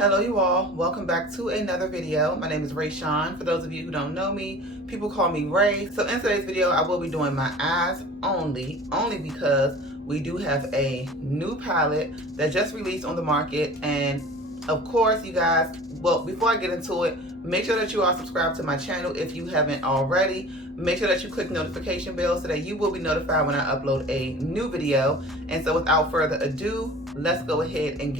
Hello you all, welcome back to another video. My name is Rayshawn. For those of you who don't know me, people call me Ray. So in today's video, I will be doing my eyes only because we do have a new palette that just released on the market. And of course, you guys, well, before I get into it, make sure that you are subscribed to my channel if you haven't already. Make sure that you click the notification bell so that you will be notified when I upload a new video. And so without further ado, let's go ahead and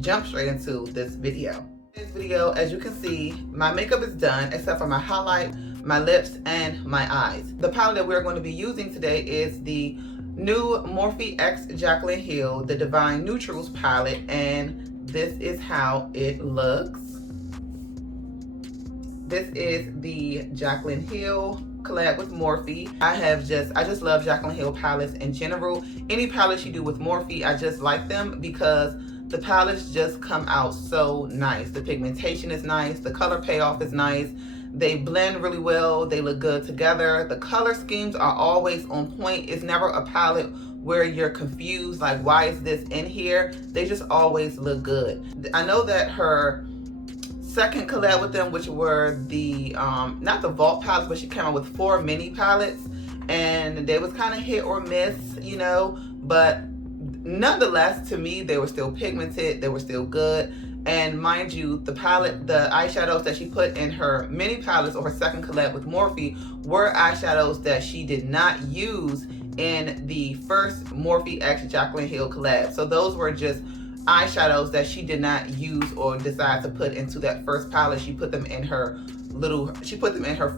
jump straight into this video. In this video, as you can see, my makeup is done except for my highlight, my lips, and my eyes. The palette that we're going to be using today is the new Morphe x Jaclynhill, the Divine Neutrals palette, and this is how it looks. This is the Jaclynhill collab with Morphe. I just love Jaclynhill palettes in general. Any palettes you do with Morphe, I just like them because the palettes just come out so nice. The pigmentation is nice, the color payoff is nice, they blend really well, they look good together. The color schemes are always on point. It's never a palette where you're confused, like why is this in here? They just always look good. I know that her second collab with them, which were the not the Vault palettes, but she came out with 4 mini palettes, and they was kind of hit or miss, you know, but nonetheless, to me, they were still pigmented, they were still good. And mind you, the eyeshadows that she put in her mini palettes or her second collab with Morphe were eyeshadows that she did not use in the first Morphe x Jaclynhill collab. So those were just eyeshadows that she did not use or decide to put into that first palette. She put them in her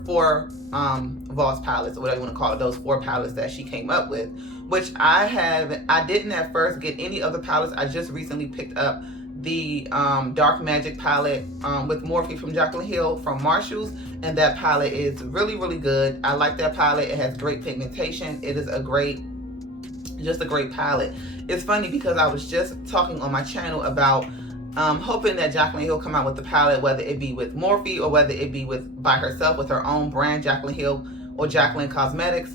4 Vault palettes, or whatever you want to call it, those 4 palettes that she came up with, which I didn't at first get any of the palettes. I just recently picked up the Dark Magic palette with Morphe from Jaclynhill from Marshalls, and that palette is really, really good. I like that palette. It has great pigmentation. It is just a great palette. It's funny because I was just talking on my channel about hoping that Jaclynhill come out with the palette, whether it be with Morphe or whether it be by herself with her own brand, Jaclynhill or Jaclyn Cosmetics.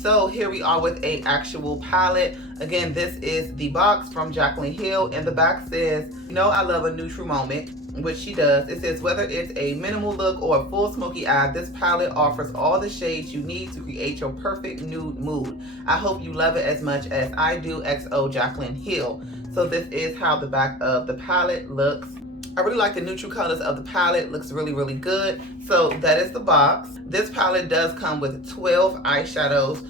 So here we are with a actual palette. Again, this is the box from Jaclynhill, and the back says, you know, I love a neutral moment, which she does. It says, whether it's a minimal look or a full smoky eye, this palette offers all the shades you need to create your perfect nude mood. I hope you love it as much as I do. XO Jaclynhill. So this is how the back of the palette looks. I really like the neutral colors of the palette. Looks really, really good. So that is the box. This palette does come with 12 eyeshadows.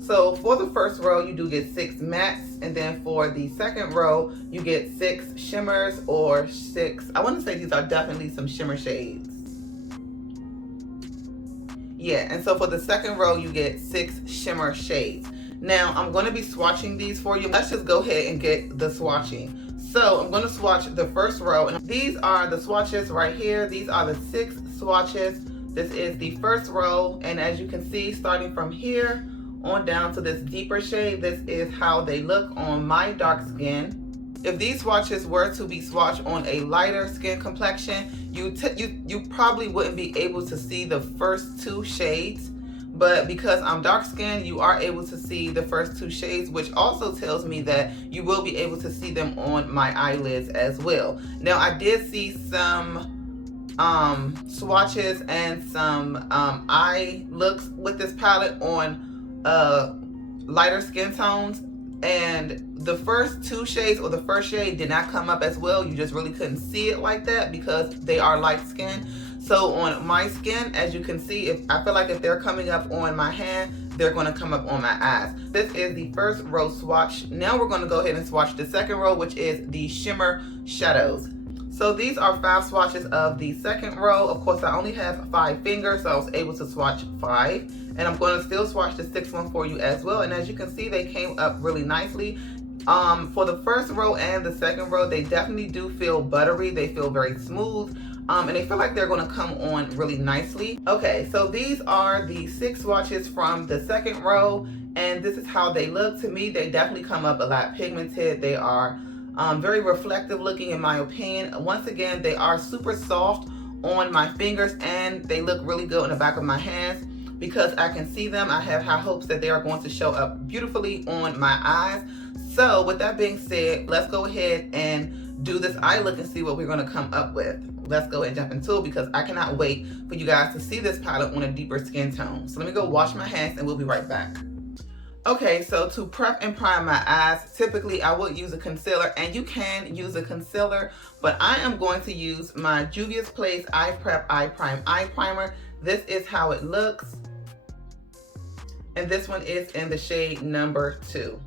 So for the first row, you do get 6 mattes, and then for the second row, you get 6 shimmers or 6, I want to say these are definitely some shimmer shades. Yeah, and so for the second row, you get 6 shimmer shades. Now, I'm going to be swatching these for you. Let's just go ahead and get the swatching. So I'm going to swatch the first row, and these are the swatches right here. These are the 6 swatches. This is the first row, and as you can see, starting from here on down to this deeper shade, this is how they look on my dark skin. If these swatches were to be swatched on a lighter skin complexion, you probably wouldn't be able to see the first 2 shades. But because I'm dark skinned, you are able to see the first 2 shades, which also tells me that you will be able to see them on my eyelids as well. Now, I did see some swatches and some eye looks with this palette on lighter skin tones, and the first 2 shades or the first shade did not come up as well. You just really couldn't see it like that because they are light skin. So on my skin, as you can see, I feel like if they're coming up on my hand, they're going to come up on my eyes. This is the first row swatch. Now we're going to go ahead and swatch the second row, which is the shimmer shadows. So these are 5 swatches of the second row. Of course, I only have 5 fingers, so I was able to swatch 5. And I'm going to still swatch the 6th one for you as well. And as you can see, they came up really nicely. For the first row and the second row, they definitely do feel buttery. They feel very smooth. And they feel like they're going to come on really nicely. Okay, so these are the 6 swatches from the second row, and this is how they look. To me, they definitely come up a lot pigmented. They are very reflective looking in my opinion. Once again, they are super soft on my fingers, and they look really good on the back of my hands. Because I can see them, I have high hopes that they are going to show up beautifully on my eyes. So with that being said, let's go ahead and do this eye look and see what we're gonna come up with. Let's go and jump into it because I cannot wait for you guys to see this palette on a deeper skin tone. So let me go wash my hands and we'll be right back. Okay, so to prep and prime my eyes, typically I would use a concealer, and you can use a concealer, but I am going to use my Juvia's Place Eye Prep Eye Prime Eye Primer. This is how it looks, and this one is in the shade number 2.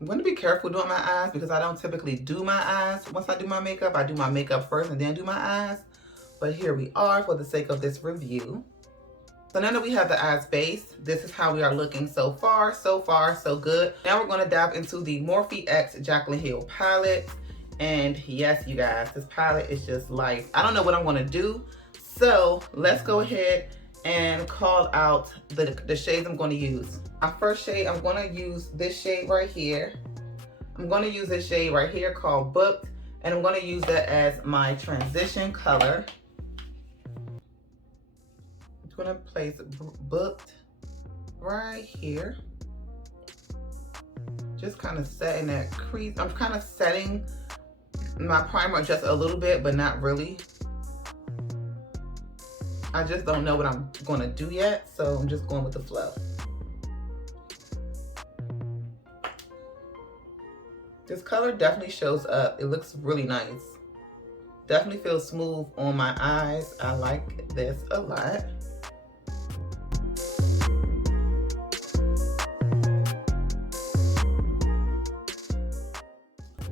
I'm going to be careful doing my eyes because I don't typically do my eyes. Once I do my makeup, I do my makeup first and then do my eyes. But here we are for the sake of this review. So now that we have the eyes base, this is how we are looking so far. So far, so good. Now we're going to dive into the Morphe X Jaclynhill palette. And yes, you guys, this palette is just life. I don't know what I'm going to do. So let's go ahead and call out the shades I'm going to use. My first shade, I'm going to use this shade right here. I'm going to use this shade right here called Booked, and I'm going to use that as my transition color. I'm going to place Booked right here. Just kind of setting that crease. I'm kind of setting my primer just a little bit, but not really. I just don't know what I'm gonna do yet, so I'm just going with the flow. This color definitely shows up. It looks really nice. Definitely feels smooth on my eyes. I like this a lot.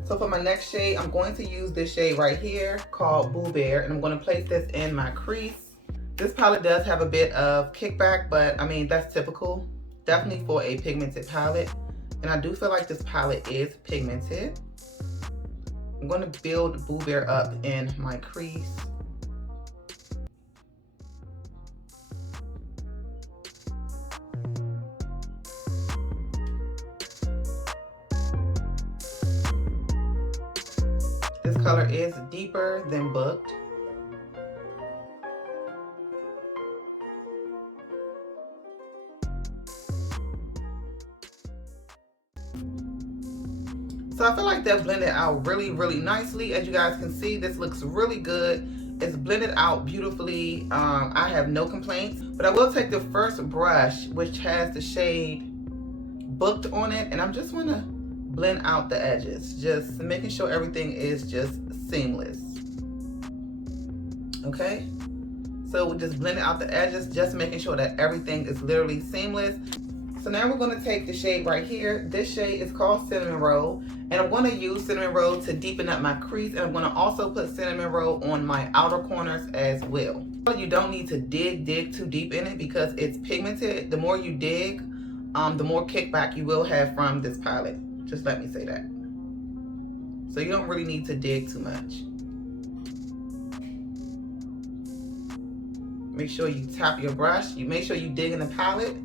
So for my next shade, I'm going to use this shade right here called Boo Bear, and I'm going to place this in my crease. This palette does have a bit of kickback, but I mean, that's typical. Definitely for a pigmented palette. And I do feel like this palette is pigmented. I'm going to build Boo Bear up in my crease. This color is deeper than Booked. So I feel like that blended out really, really nicely. As you guys can see, this looks really good. It's blended out beautifully. I have no complaints, but I will take the first brush, which has the shade Booked on it, and I'm just gonna blend out the edges, just making sure everything is just seamless. Okay, so we're just blending out the edges, just making sure that everything is literally seamless. So now we're going to take the shade right here. This shade is called Cinnamon Roll, and I'm going to use Cinnamon Roll to deepen up my crease, and I'm going to also put Cinnamon Roll on my outer corners as well. But you don't need to dig too deep in it because it's pigmented. The more you dig, the more kickback you will have from this palette. Just let me say that. So you don't really need to dig too much. Make sure you tap your brush. You make sure you dig in the palette.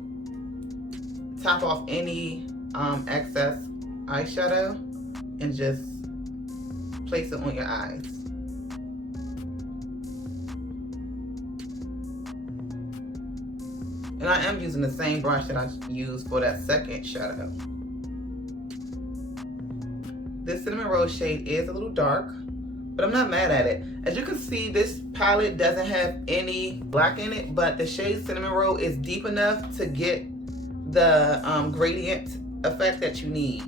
Tap off any excess eyeshadow and just place it on your eyes. And I am using the same brush that I used for that second shadow. This Cinnamon Roll shade is a little dark, but I'm not mad at it. As you can see, this palette doesn't have any black in it, but the shade Cinnamon Roll is deep enough to get the gradient effect that you need,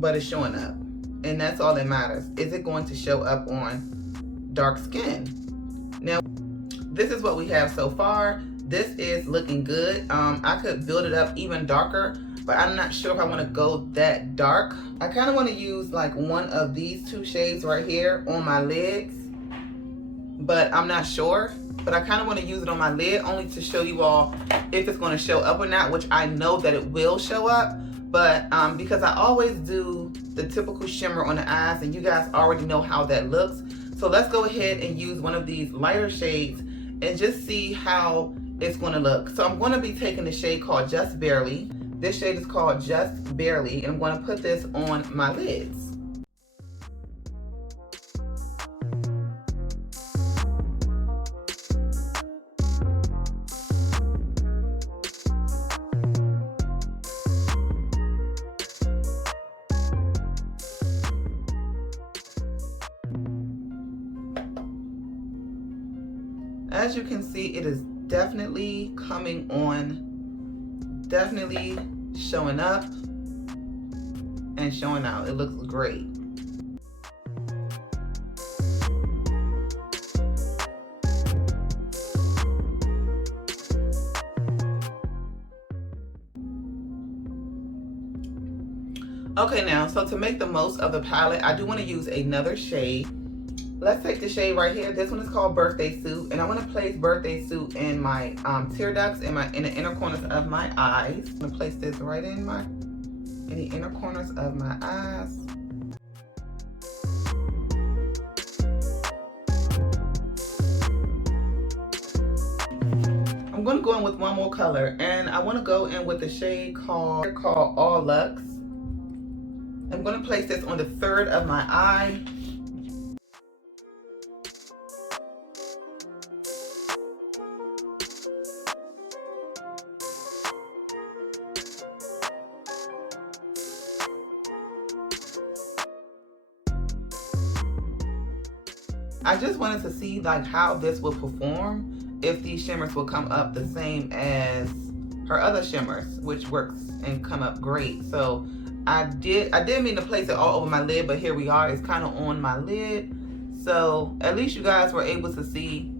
but it's showing up, and that's all that matters. Is it going to show up on dark skin? Now, this is what we have so far. This is looking good. I could build it up even darker, but I'm not sure if I want to go that dark. I kind of want to use like one of these two shades right here on my lids, but I'm not sure. But I kind of want to use it on my lid only to show you all if it's going to show up or not, which I know that it will show up. But because I always do the typical shimmer on the eyes, and you guys already know how that looks. So let's go ahead and use one of these lighter shades and just see how it's going to look. So I'm going to be taking the shade called Just Barely. This shade is called Just Barely, and I'm going to put this on my lids. as you can see, it is definitely coming on, definitely showing up and showing out. It looks great. Okay, now, so to make the most of the palette, I do want to use another shade. Let's take the shade right here. This one is called Birthday Suit, and I want to place Birthday Suit in my tear ducts, in the inner corners of my eyes. I'm going to place this right in the inner corners of my eyes. I'm going to go in with one more color, and I want to go in with the shade called All Lux. I'm going to place this on the third of my eye. I just wanted to see like how this would perform if these shimmers will come up the same as her other shimmers, which works and come up great. So I didn't mean to place it all over my lid, but here we are. It's kind of on my lid. So at least you guys were able to see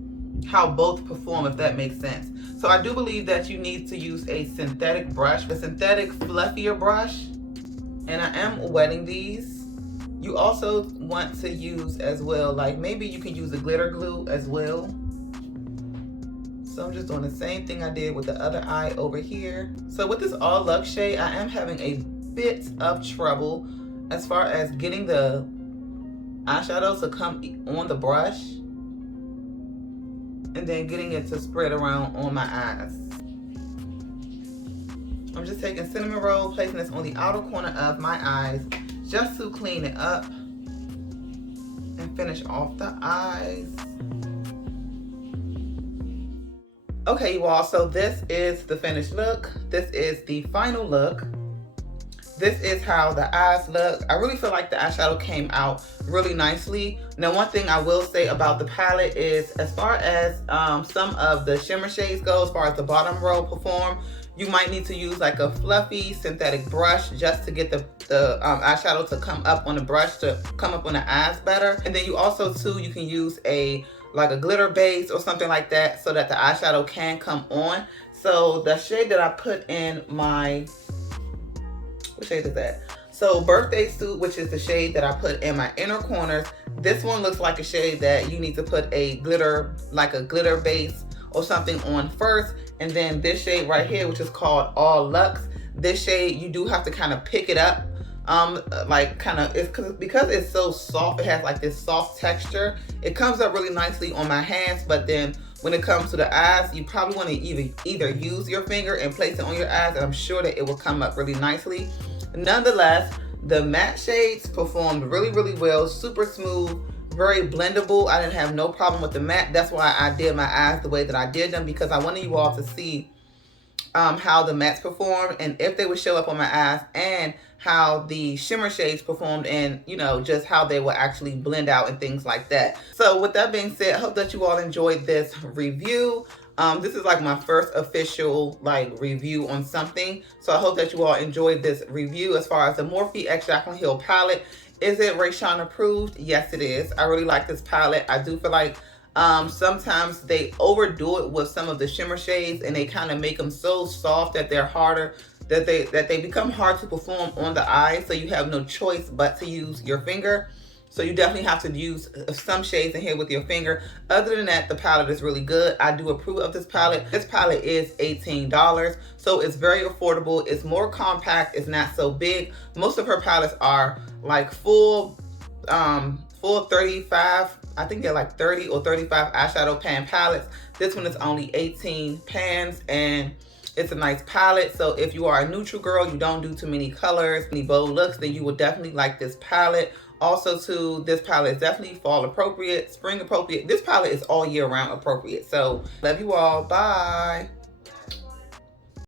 how both perform, if that makes sense. So I do believe that you need to use a synthetic brush, a synthetic fluffier brush. And I am wetting these. You also want to use as well, like maybe you can use a glitter glue as well. So I'm just doing the same thing I did with the other eye over here. So with this All Lux shade, I am having a bit of trouble as far as getting the eyeshadow to come on the brush and then getting it to spread around on my eyes. I'm just taking cinnamon roll, placing this on the outer corner of my eyes just to clean it up and finish off the eyes. Okay, you all, so this is the finished look. This is the final look. This is how the eyes look. I really feel like the eyeshadow came out really nicely. Now, one thing I will say about the palette is, as far as some of the shimmer shades go, as far as the bottom row perform, you might need to use like a fluffy synthetic brush just to get the eyeshadow to come up on the brush, to come up on the eyes better. And then you also too, you can use like a glitter base or something like that so that the eyeshadow can come on. So the shade that I put in my, what shade is that? So Birthday Suit, which is the shade that I put in my inner corners. This one looks like a shade that you need to put a glitter, like a glitter base or something on first. And then this shade right here, which is called All Lux. This shade, you do have to kind of pick it up. Like kind of, because it's so soft, it has like this soft texture. It comes up really nicely on my hands, but then when it comes to the eyes, you probably want to either use your finger and place it on your eyes, and I'm sure that it will come up really nicely. Nonetheless, the matte shades performed really, really well, super smooth, very blendable. I didn't have no problem with the matte. That's why I did my eyes the way that I did them, because I wanted you all to see how the mattes performed and if they would show up on my eyes, and how the shimmer shades performed, and you know, just how they will actually blend out and things like that. So with that being said, I hope that you all enjoyed this review. This is like my first official like review on something, so I hope that you all enjoyed this review. As far as the Morphe x Jaclynhill palette, is it Rayshawn approved? Yes, it is. I really like this palette. I do feel like sometimes they overdo it with some of the shimmer shades, and they kind of make them so soft that they're harder, that they become hard to perform on the eye. So you have no choice but to use your finger. So you definitely have to use some shades in here with your finger. Other than that, the palette is really good. I do approve of this palette. This palette is $18, so it's very affordable. It's more compact. It's not so big. Most of her palettes are like full 35. I think they're like 30 or 35 eyeshadow pan palettes. This one is only 18 pans, and it's a nice palette. So if you are a neutral girl, you don't do too many colors, any bold looks, then you would definitely like this palette. Also too, this palette is definitely fall appropriate, spring appropriate. This palette is all year round appropriate. So love you all. Bye.